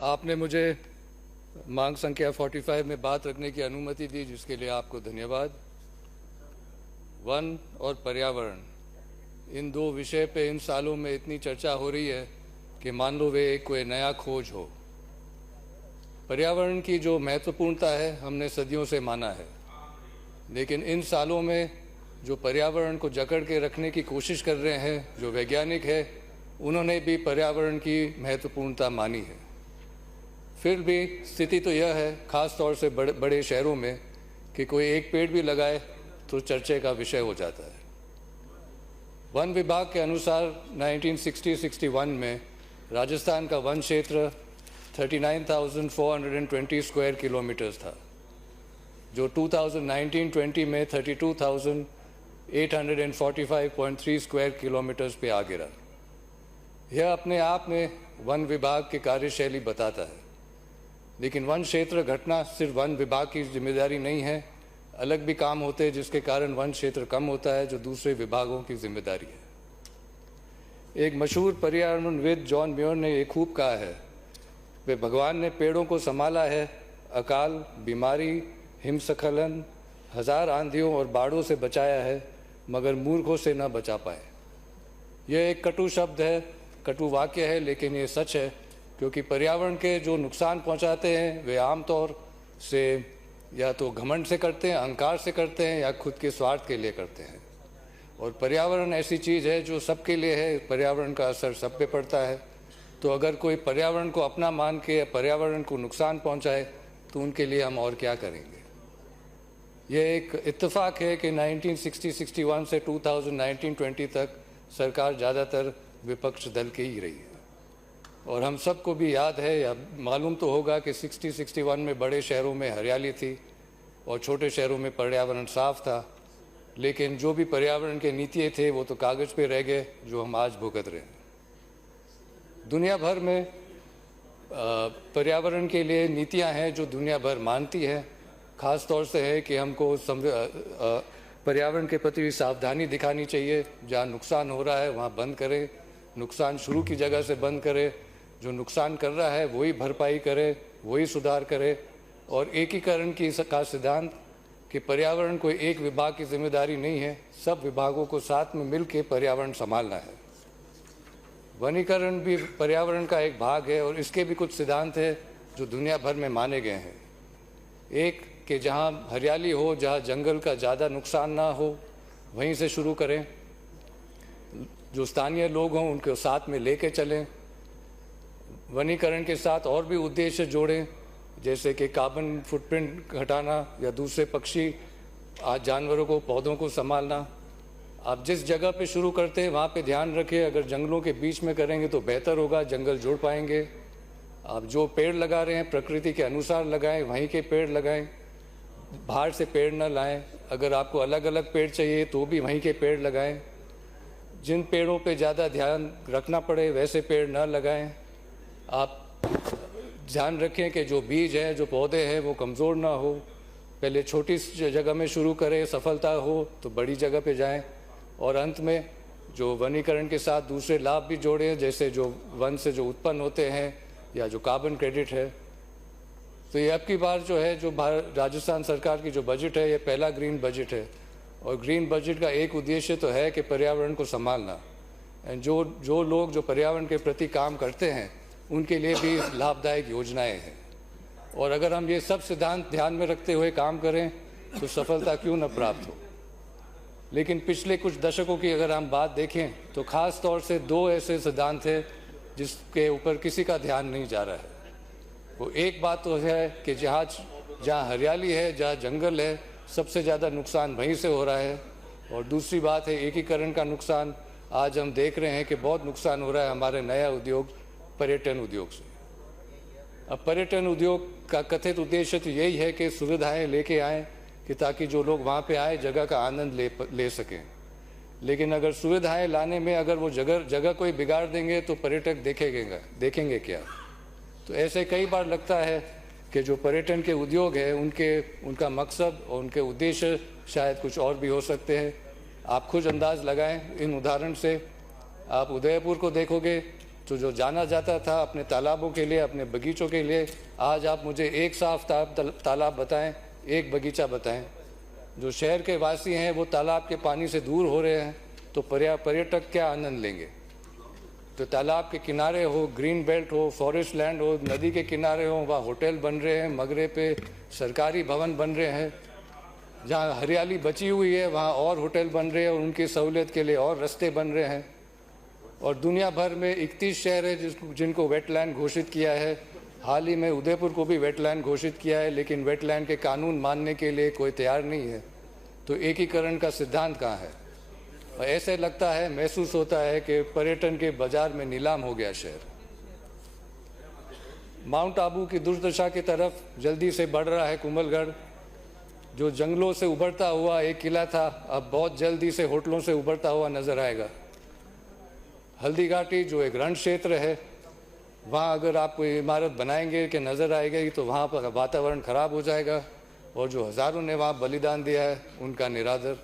आपने मुझे मांग संख्या 45 में बात रखने की अनुमति दी, जिसके लिए आपको धन्यवाद। वन और पर्यावरण, इन दो विषय पे इन सालों में इतनी चर्चा हो रही है कि मान लो वे कोई नया खोज हो। पर्यावरण की जो महत्वपूर्णता है हमने सदियों से माना है, लेकिन इन सालों में जो पर्यावरण को जकड़ के रखने की कोशिश कर रहे हैं, जो वैज्ञानिक है, उन्होंने भी पर्यावरण की महत्वपूर्णता मानी है। फिर भी स्थिति तो यह है, ख़ास तौर से बड़े शहरों में, कि कोई एक पेड़ भी लगाए तो चर्चे का विषय हो जाता है। वन विभाग के अनुसार 1960-61 में राजस्थान का वन क्षेत्र 39,420 स्क्वायर किलोमीटर्स था, जो 2019-20 में 32,845.3 स्क्वायर किलोमीटर्स पे आ गिरा। यह अपने आप में वन विभाग की कार्यशैली बताता है, लेकिन वन क्षेत्र घटना सिर्फ वन विभाग की जिम्मेदारी नहीं है। अलग भी काम होते हैं जिसके कारण वन क्षेत्र कम होता है, जो दूसरे विभागों की जिम्मेदारी है। एक मशहूर पर्यावरणविद जॉन म्योर ने ये खूब कहा है, वे भगवान ने पेड़ों को संभाला है, अकाल, बीमारी, हिमस्खलन, हजार आंधियों और बाढ़ों से बचाया है, मगर मूर्खों से न बचा पाए। यह एक कटु शब्द है, कटु वाक्य है, लेकिन ये सच है, क्योंकि पर्यावरण के जो नुकसान पहुंचाते हैं वे आमतौर से या तो घमंड से करते हैं, अहंकार से करते हैं, या खुद के स्वार्थ के लिए करते हैं। और पर्यावरण ऐसी चीज़ है जो सबके लिए है, पर्यावरण का असर सब पे पड़ता है। तो अगर कोई पर्यावरण को अपना मान के या पर्यावरण को नुकसान पहुंचाए तो उनके लिए हम और क्या करेंगे। यह एक इत्तेफाक है कि 1960-61 से 2019-20 तक सरकार ज़्यादातर विपक्ष दल की ही रही है। और हम सबको भी याद है या मालूम तो होगा कि 60-61 में बड़े शहरों में हरियाली थी और छोटे शहरों में पर्यावरण साफ था, लेकिन जो भी पर्यावरण के नीतियाँ थे वो तो कागज़ पे रह गए, जो हम आज भुगत रहे हैं। दुनिया भर में पर्यावरण के लिए नीतियाँ हैं जो दुनिया भर मानती है। ख़ास तौर से है कि हमको पर्यावरण के प्रति सावधानी दिखानी चाहिए। जहाँ नुकसान हो रहा है वहाँ बंद करें, नुकसान शुरू की जगह से बंद करें, जो नुकसान कर रहा है वही भरपाई करे, वही सुधार करे। और एकीकरण की का सिद्धांत कि पर्यावरण कोई एक विभाग की जिम्मेदारी नहीं है, सब विभागों को साथ में मिल के पर्यावरण संभालना है। वनीकरण भी पर्यावरण का एक भाग है और इसके भी कुछ सिद्धांत है जो दुनिया भर में माने गए हैं। एक कि जहाँ हरियाली हो, जहाँ जंगल का ज़्यादा नुकसान ना हो, वहीं से शुरू करें। जो स्थानीय लोग हों उनको साथ में लेके चलें। वनीकरण के साथ और भी उद्देश्य जोड़ें, जैसे कि कार्बन फुटप्रिंट घटाना या दूसरे पक्षी जानवरों को, पौधों को संभालना। आप जिस जगह पे शुरू करते हैं वहाँ पे ध्यान रखें, अगर जंगलों के बीच में करेंगे तो बेहतर होगा, जंगल जुड़ पाएंगे। आप जो पेड़ लगा रहे हैं प्रकृति के अनुसार लगाएं, वहीं के पेड़ लगाएं, बाहर से पेड़ न लाएं। अगर आपको अलग अलग पेड़ चाहिए तो भी वहीं के पेड़ लगाएं। जिन पेड़ों पे ज़्यादा ध्यान रखना पड़े वैसे पेड़ न लगाएं। आप ध्यान रखें कि जो बीज है, जो पौधे हैं, वो कमज़ोर ना हो। पहले छोटी जगह में शुरू करें, सफलता हो तो बड़ी जगह पे जाएं। और अंत में जो वनीकरण के साथ दूसरे लाभ भी जोड़ें, जैसे जो वन से जो उत्पन्न होते हैं या जो कार्बन क्रेडिट है। तो ये अब की बार जो है, जो राजस्थान सरकार की जो बजट है, ये पहला ग्रीन बजट है। और ग्रीन बजट का एक उद्देश्य तो है कि पर्यावरण को संभालना। एंड जो लोग जो पर्यावरण के प्रति काम करते हैं उनके लिए भी लाभदायक योजनाएं हैं। और अगर हम ये सब सिद्धांत ध्यान में रखते हुए काम करें तो सफलता क्यों न प्राप्त हो। लेकिन पिछले कुछ दशकों की अगर हम बात देखें तो ख़ास तौर से दो ऐसे सिद्धांत हैं जिसके ऊपर किसी का ध्यान नहीं जा रहा है। वो एक बात तो है कि जहाँ हरियाली है, जहाँ जंगल है, सबसे ज़्यादा नुकसान वहीं से हो रहा है। और दूसरी बात है एकीकरण का नुकसान। आज हम देख रहे हैं कि बहुत नुकसान हो रहा है हमारे नया उद्योग पर्यटन उद्योग से। अब पर्यटन उद्योग का कथित उद्देश्य तो यही है कि सुविधाएं लेके आएँ कि ताकि जो लोग वहाँ पे आए जगह का आनंद ले सकें। लेकिन अगर सुविधाएं लाने में अगर वो जगह कोई बिगाड़ देंगे तो पर्यटक देखेंगे क्या। तो ऐसे कई बार लगता है कि जो पर्यटन के उद्योग है उनका मकसद और उनके उद्देश्य शायद कुछ और भी हो सकते हैं। आप खुद अंदाज़ लगाएं इन उदाहरण से। आप उदयपुर को देखोगे तो जो जाना जाता था अपने तालाबों के लिए, अपने बगीचों के लिए, आज आप मुझे एक साफ तालाब बताएं, एक बगीचा बताएं। जो शहर के वासी हैं वो तालाब के पानी से दूर हो रहे हैं, तो पर्यटक क्या आनंद लेंगे। तो तालाब के किनारे हो, ग्रीन बेल्ट हो, फॉरेस्ट लैंड हो, नदी के किनारे हो, वहाँ होटल बन रहे हैं, मगरे पे सरकारी भवन बन रहे हैं। जहाँ हरियाली बची हुई है वहाँ और होटल बन रहे हैं और उनकी सहूलियत के लिए और रास्ते बन रहे हैं। और दुनिया भर में 31 शहर है जिनको वेटलैंड घोषित किया है। हाल ही में उदयपुर को भी वेटलैंड घोषित किया है, लेकिन वेटलैंड के कानून मानने के लिए कोई तैयार नहीं है। तो एकीकरण का सिद्धांत कहाँ है। और ऐसे लगता है, महसूस होता है कि पर्यटन के बाजार में नीलाम हो गया शहर। माउंट आबू की दुर्दशा की तरफ जल्दी से बढ़ रहा है कुंभलगढ़। जो जंगलों से उभरता हुआ एक किला था, अब बहुत जल्दी से होटलों से उभरता हुआ नजर आएगा। हल्दी घाटी जो एक रण क्षेत्र है, वहाँ अगर आप कोई इमारत बनाएंगे कि नज़र आएगी तो वहाँ पर वातावरण खराब हो जाएगा। और जो हज़ारों ने वहाँ बलिदान दिया है उनका निरादर।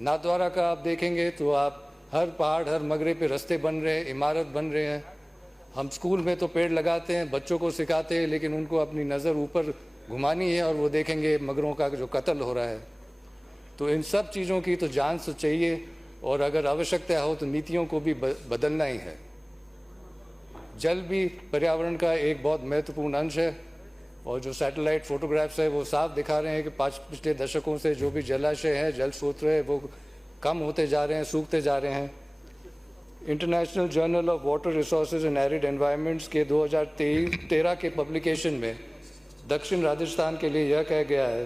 नाथद्वारा का आप देखेंगे तो आप हर पहाड़, हर मगरे पे रास्ते बन रहे हैं, इमारत बन रहे हैं। हम स्कूल में तो पेड़ लगाते हैं, बच्चों को सिखाते हैं, लेकिन उनको अपनी नज़र ऊपर घुमानी है और वो देखेंगे मगरों का जो कत्ल हो रहा है। तो इन सब चीज़ों की तो जांच चाहिए और अगर आवश्यकता हो तो नीतियों को भी बदलना ही है। जल भी पर्यावरण का एक बहुत महत्वपूर्ण अंश है और जो सैटेलाइट फोटोग्राफ्स है वो साफ दिखा रहे हैं कि पिछले दशकों से जो भी जलाशय है, जल स्रोत है, वो कम होते जा रहे हैं, सूखते जा रहे हैं। International journal of water resources and arid environments के 2013 के पब्लिकेशन में दक्षिण राजस्थान के लिए यह कहा गया है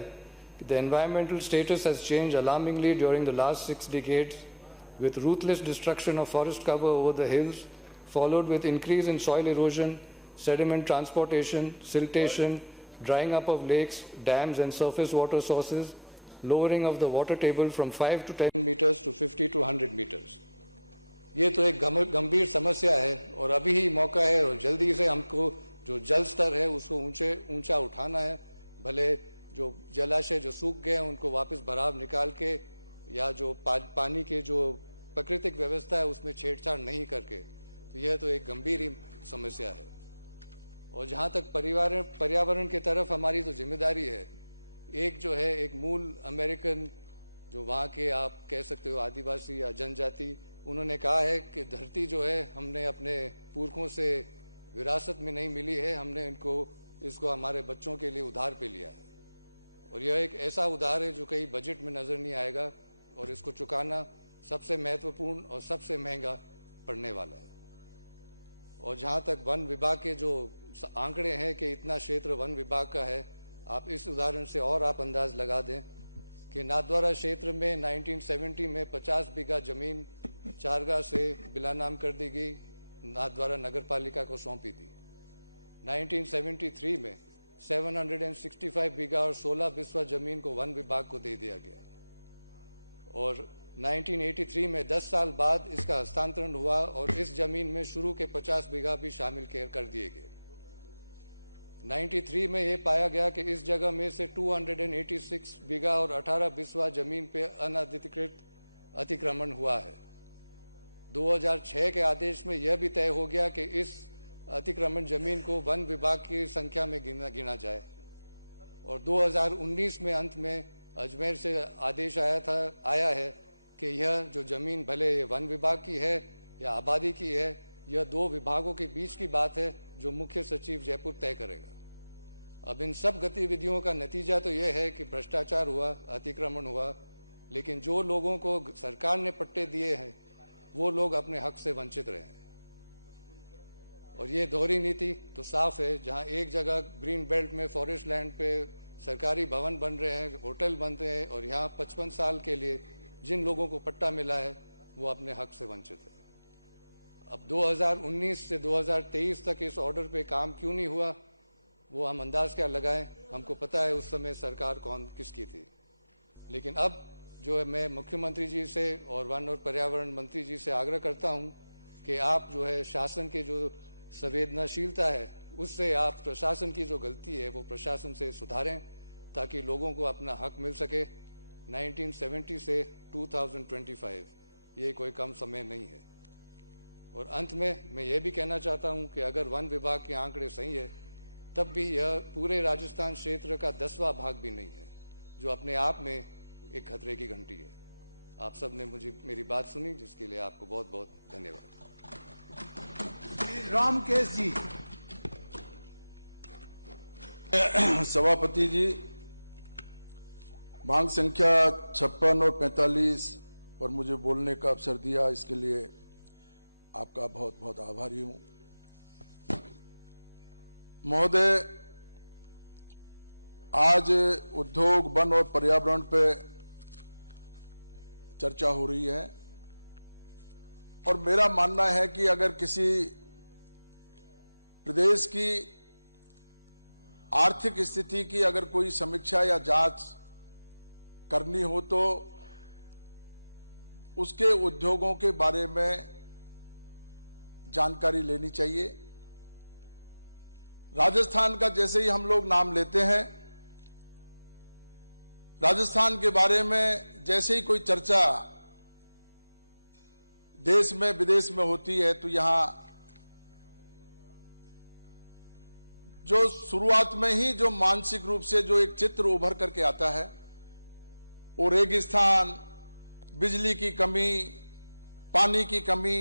कि the environmental status has change alarmingly during the last 6 decades with ruthless destruction of forest cover over the hills, followed with increase in soil erosion, sediment transportation, siltation, drying up of lakes, dams and surface water sources, lowering of the water table from 5 to 10 meters to 50 to 100 meters. ये तो एक गंभीर समस्या है और अभी ही मौका है और जल्दी से हमको जो जल स्तर है उसको ऊंचा उठाना है। भले जो जलाशय जो सूख गए हैं उनको वापस भराव निकाल के, या जो पानी के जो प्राकृतिक व्यवस्था है उसमें छेड़छाड़ नहीं करके। तो यह तो एक गंभीर ही समस्या है। और जहाँ तक पर्यावरण की तरफ हमारी तो जिम्मेदारी है। एक जो है एक मूल अमेरिकन जो वहाँ के आप कह सकते हो आदिवासी या जनजाति, उन्होंने कहा है कि धरती जो है हमने अपने पुरखों से विरासत में नहीं मिली है, हमने इसको हमारे बच्चों के लिए उधार पे लिया है। और यह एक ऐसा उधार है जो कहीं बजट में नज़र नहीं आएगा और इसको चुकाना सबसे महत्वपूर्ण और सबसे महंगा पड़ने वाला है। और जहाँ तक वन विभाग के जो आंकड़े हैं कि इतना क्षेत्र वन विभाग का है, आप इस उदाहरण से और आप अंदाज लगा दें कि नाथद्वारा क्षेत्र में 1970 में 50 बीघा जमीन चारगा से बिलानाम कर दी गई, नाथद्वारा नगर पालिका को सौंपी थी। 1973 में 765 बीघा और 16 बिस्वा जमीन को वन विभाग को दे दिया गया। और 1983 में 10 साल बाद इसका हस्तांतरण हुआ और इस जमीन में शुरू के 50 बीघा भी शामिल कर दिए गए। 93 में यह पाया गया कि इस जगह में से 286 बीघा और 18 बिस्वा जमीन पे अनधिकृत अतिक्रमण हुआ है। 2006 के आदेश में यह भी तय हो गया कि इस अतिक्रमण जमीन को वन विभाग की संख्या में गिना जाए। और 2019 में अंत में अजमेर से आदेश आया है कि यह जो जमीन भले ये वन विभाग की है या आबादी की है, यह 2 विभागों के बीच की बात है जो मुख्य सचिव जयपुर तय करेगा। अब इन सब गतिविधियों का नतीजा तो यह है कि भ्रष्टाचार हुआ, अतिक्रमण हुआ, लेकिन जो लोगों को सरकार ने पट्टे दिए हैं वो लोग अपने हक से वंचित रहे हैं। और ये दोहरी नीति तो साफ है, जहाँ एक जगह ग्रीन बेल्ट में फॉरेस्ट लैंड पे सरकारी भवन बन रहे हैं, होटल बन रहे हैं, और यहाँ 55 साल के लिए जिन लोगों को पट्टा मिला है वो अपने हक से वंचित है। अब 2019 से 2023 तक इस ऑर्डर पे काम क्यों नहीं हुआ, वो हम अंदाज क्या लगाएं। हमको पता है उस समय सरकार किसकी थी। लेकिन अब जो है मैं मुख्यमंत्री जी से और वन और पर्यावरण मंत्री जी से आग्रह करता हूं कि आप जो है शासन की जो संवेदनशीलता है उससे आप प्रशासन की जो गलती है वो प्रशासन से सुधारें ताकि लोगों को अपना हक मिल सके। 1970 से 2025 ये कोई कम समय नहीं है। और अंत में मैं ये भी कहना चाहता हूं कि अगर वन विभाग के आंकड़े सही है तब भी यह पूरे राजस्थान क्षेत्र का 10वां भाग भी नहीं है, जो अपने आप में एक खतरे की घंटी है। आप सब ने मेरी बात सुनी, जिसके लिए आपको बहुत बहुत धन्यवाद। रामकेश जी। सभापति जी, मांग संख्या 56 और 45 पर मुझे बोलने का अवसर दिया, इसके लिए आपका बहुत बहुत आभारी हूं। महोदय, आज उद्योग, वन और पर्यावरण पे चर्चा हो रही है और मेरा मानना है कि अगर किसी प्रदेश की आर्थिक स्थिति की अगर कोई समीक्षा या जांच करनी हो तो उसके उद्योगों के बारे में जानकारी लेनी चाहिए। राजस्थान का जैसे ही हम लोग नाम लेते हैं, राजस्थान के बारे में जैसे ही कोई चर्चा देश में विदेश में होती है तो यहां जो शुरुआत में ही जो मानसिक रूप से जो एक चित्र उभर करके आता है वो रेगिस्तान, बिजली की कमी, पानी की कमी,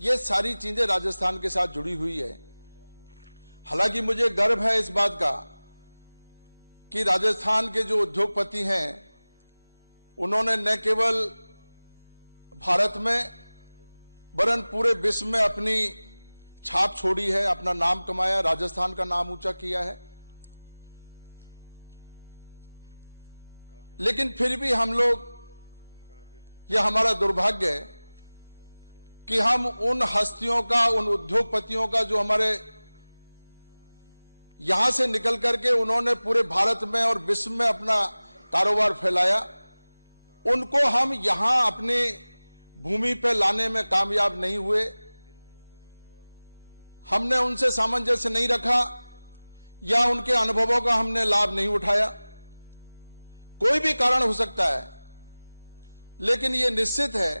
ये सारी चीजें राजस्थान के साथ जुड़ी हुई है। हालांकि मुझे गर्व है इस बात का कि राजस्थान के जो उद्योगपति हैं उन्होंने न केवल भारत में वरन पूरे विश्व में अपनी छाप छोड़ी है, अपना नाम कमाया, राजस्थान का नाम ऊंचा किया है। लेकिन फिर भी हम लोग, यह हमारा दुर्भाग्य है कि हम उन हस्तियों का, उन उद्योगपतियों का जो हमारे यहां से निकल करके उन्होंने पूरे भारत में और विश्व में अपना कारोबार फैलाया, उनको हम यहां अपनी भूमि पे लाने में कामयाब नहीं हुए। हमने उनसे सामंजस्य नहीं रखा या उनके अनुभवों का हमने लाभ नहीं उठाया। कोई भी कारण हो सकता है, लेकिन यह निश्चित है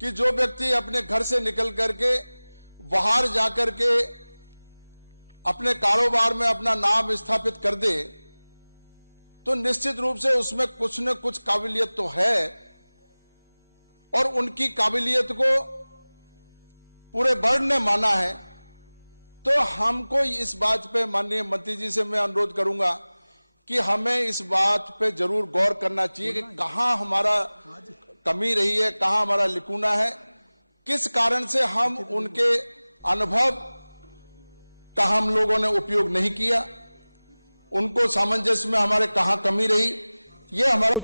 कि जो व्यक्ति अपने घर से निकल करके बाहर जाकर के अपने कारोबार में अपना नाम स्थापित कर दे तो निश्चित रूप से उसमें कुछ न कुछ काबिलियत तो है और उनकी काबिलियत को पूरे वर्ल्ड ने माना है। तो हमको इस बात पे, माननीय मंत्री जी से मैं अनुरोध करूंगा कि हमें इस बात पे जरूर गौर करना चाहिए कि कहां हमारा कमी रही है, कहां हमारा लिकुना है, किस कारण से हम उनके अनुभव का हम लोगों ने उपयोग नहीं किया, उनको सामंजस्य में हमारे कहां कमी रही, ये हमारा